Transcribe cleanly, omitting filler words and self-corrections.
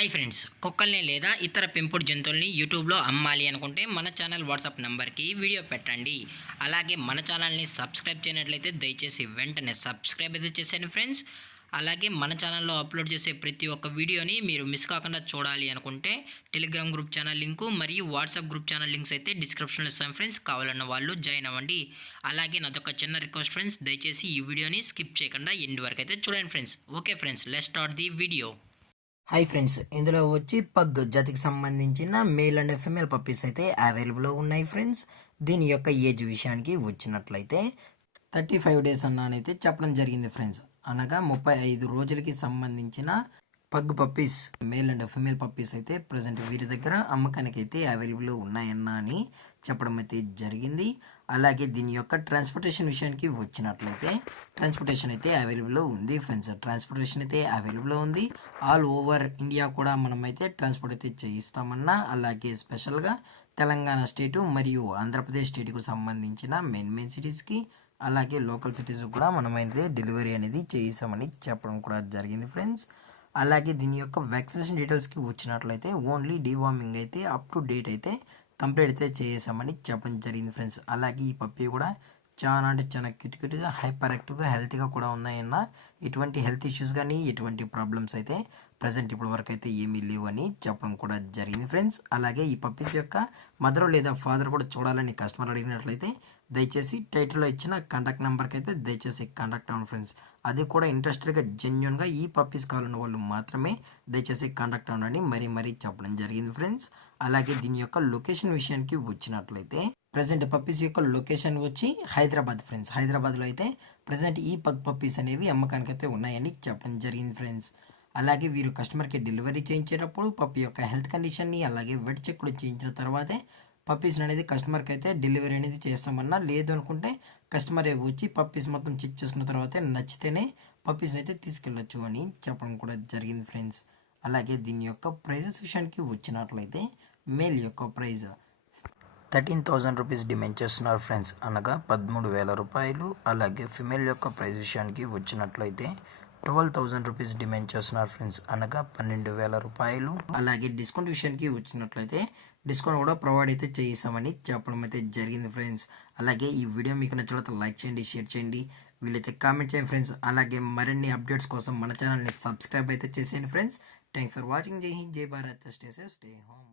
Hi friends, కుక్కల్ని లేదా ఇతర పెంపుడు జంతువుల్ని యూట్యూబ్లో అమ్మాలి అనుకుంటే మన ఛానల్ వాట్సాప్ నెంబర్కి వీడియో పెట్టండి. అలాగే మన ఛానల్ని సబ్స్క్రైబ్ చేయనట్లయితే దయచేసి వెంటనే సబ్స్క్రైబ్ అయితే చేసేయండి ఫ్రెండ్స్. అలాగే మన ఛానల్లో అప్లోడ్ చేసే ప్రతి ఒక్క వీడియోని మీరు మిస్ కాకుండా చూడాలి అనుకుంటే టెలిగ్రామ్ గ్రూప్ ఛానల్ లింకు మరియు వాట్సాప్ గ్రూప్ ఛానల్ లింక్స్ అయితే డిస్క్రిప్షన్లో ఇస్తాను ఫ్రెండ్స్. కావాలన్న వాళ్ళు జాయిన్ అవ్వండి. అలాగే నాదొక చిన్న రిక్వెస్ట్ ఫ్రెండ్స్, దయచేసి ఈ వీడియోని స్కిప్ చేయకుండా ఎండ్ వరకు అయితే చూడండి friends. Okay friends, let's start the video. Hi friends, ఇందులో వచ్చి పగ్ జాతికి సంబంధించిన మేల్ అండ్ ఫిమేల్ పప్పీస్ అయితే అవైలబుల్లో ఉన్నాయి ఫ్రెండ్స్. దీని యొక్క ఏజ్ విషయానికి వచ్చినట్లయితే 35 డేస్ అన్నానైతే చెప్పడం జరిగింది ఫ్రెండ్స్. అనగా 35 రోజులకి సంబంధించిన pug puppies male and female puppies అయితే ప్రజెంట్ వీరి దగ్గర అమ్మకానికి అయితే అవైలబుల్లో ఉన్నాయన్నా అని చెప్పడం అయితే జరిగింది. అలాగే దీని యొక్క ట్రాన్స్పోర్టేషన్ విషయానికి వచ్చినట్లయితే ట్రాన్స్పోర్టేషన్ అయితే అవైలబుల్లో ఉంది ఫ్రెండ్స్. ట్రాన్స్పోర్టేషన్ అయితే అవైలబుల్లో ఉంది. ఆల్ ఓవర్ ఇండియా కూడా మనమైతే ట్రాన్స్పోర్ట్ అయితే చేయిస్తామన్నా. అలాగే స్పెషల్గా తెలంగాణ స్టేటు మరియు ఆంధ్రప్రదేశ్ స్టేట్కు సంబంధించిన మెయిన్ సిటీస్కి అలాగే లోకల్ సిటీస్ కూడా మనమైతే డెలివరీ అనేది చేయిస్తామని చెప్పడం కూడా జరిగింది ఫ్రెండ్స్. అలాగే దీని యొక్క వ్యాక్సినేషన్ డీటెయిల్స్కి వచ్చినట్లయితే ఓన్లీ డీవార్మింగ్ అయితే అప్ టు డేట్ అయితే కంప్లీట్ అయితే చేసామని చెప్పడం జరిగింది ఫ్రెండ్స్. అలాగే ఈ పప్పీ కూడా చాలా అంటే చాలా క్యూట్గా హైపర్ యాక్టివ్గా హెల్తీగా కూడా ఉన్నాయన్న. ఎటువంటి హెల్త్ ఇష్యూస్ కానీ ఎటువంటి ప్రాబ్లమ్స్ అయితే ప్రజెంట్ ఇప్పటి వరకు అయితే ఏమీ లేవు అని చెప్పడం కూడా జరిగింది ఫ్రెండ్స్. అలాగే ఈ పప్పీస్ యొక్క మదర్ లేదా ఫాదర్ కూడా చూడాలని కస్టమర్ అడిగినట్లయితే దయచేసి టైటిల్లో ఇచ్చిన కాంటాక్ట్ నెంబర్కి అయితే దయచేసి కాంటాక్ట్ అవ్వండి ఫ్రెండ్స్. అది కూడా ఇంట్రెస్టెడ్గా జెన్యున్గా ఈ పప్పీస్ కావాలన్న వాళ్ళు మాత్రమే దయచేసి కాంటాక్ట్ అవ్వండి మరీ చెప్పడం జరిగింది ఫ్రెండ్స్. అలాగే దీని యొక్క లొకేషన్ విషయానికి వచ్చినట్లయితే ప్రజెంట్ పప్పీస్ యొక్క లొకేషన్ వచ్చి హైదరాబాద్ ఫ్రెండ్స్. హైదరాబాద్లో అయితే ప్రజెంట్ ఈ పగ్ పప్పీస్ అనేవి అమ్మకానికి అయితే ఉన్నాయని చెప్పడం జరిగింది ఫ్రెండ్స్. అలాగే వీరు కస్టమర్కి డెలివరీ చేయించేటప్పుడు పప్పీ యొక్క హెల్త్ కండిషన్ని అలాగే వెట్ చెక్లు చేయించిన తర్వాతే పప్పీస్ అనేది కస్టమర్కి అయితే డెలివరీ అనేది చేస్తామన్నా. లేదు అనుకుంటే కస్టమర్ వచ్చి పప్పీస్ మొత్తం చెక్ చేసుకున్న తర్వాతే నచ్చితేనే పప్పీస్ని అయితే తీసుకెళ్ళచ్చు అని చెప్పడం కూడా జరిగింది ఫ్రెండ్స్. అలాగే దీని యొక్క ప్రైజెస్ విషయానికి వచ్చినట్లయితే మేల్ యొక్క ప్రైజ్ 13,000 రూపీస్ డిమాండ్ చేస్తున్నారు ఫ్రెండ్స్, అనగా 13,000 రూపాయలు. అలాగే ఫిమేల్ యొక్క ప్రైజ్ విషయానికి వచ్చినట్లయితే 12,000 రూపీస్ డిమాండ్ చేస్తున్నారు ఫ్రెండ్స్, అనగా 12,000 రూపాయలు. అలాగే డిస్కౌంట్ విషయానికి వచ్చినట్లయితే డిస్కౌంట్ కూడా ప్రొవైడ్ అయితే చేయిస్తామని చెప్పడం అయితే జరిగింది ఫ్రెండ్స్. అలాగే ఈ వీడియో మీకు నచ్చినట్లయితే లైక్ చేయండి, షేర్ చేయండి, వీలైతే కామెంట్ చేయండి ఫ్రెండ్స్. అలాగే మరిన్ని అప్డేట్స్ కోసం మన ఛానల్ని సబ్స్క్రైబ్ అయితే చేసేయండి ఫ్రెండ్స్. Thanks for watching. జై హింద్, జై Bharat, stay safe, stay home.